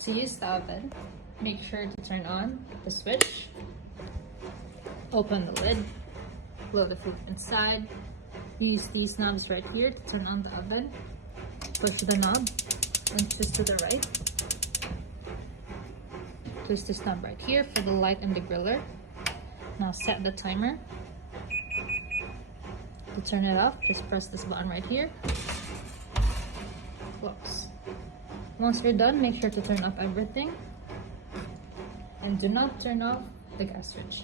To use the oven, make sure to turn on the switch, open the lid, blow the food inside. Use these knobs right here to turn on the oven. Push the knob and twist to the right. Twist this knob right here for the light and the griller. Now set the timer. To turn it off, just press this button right here. Close. Once you're done, make sure to turn off everything and do not turn off the gas switch.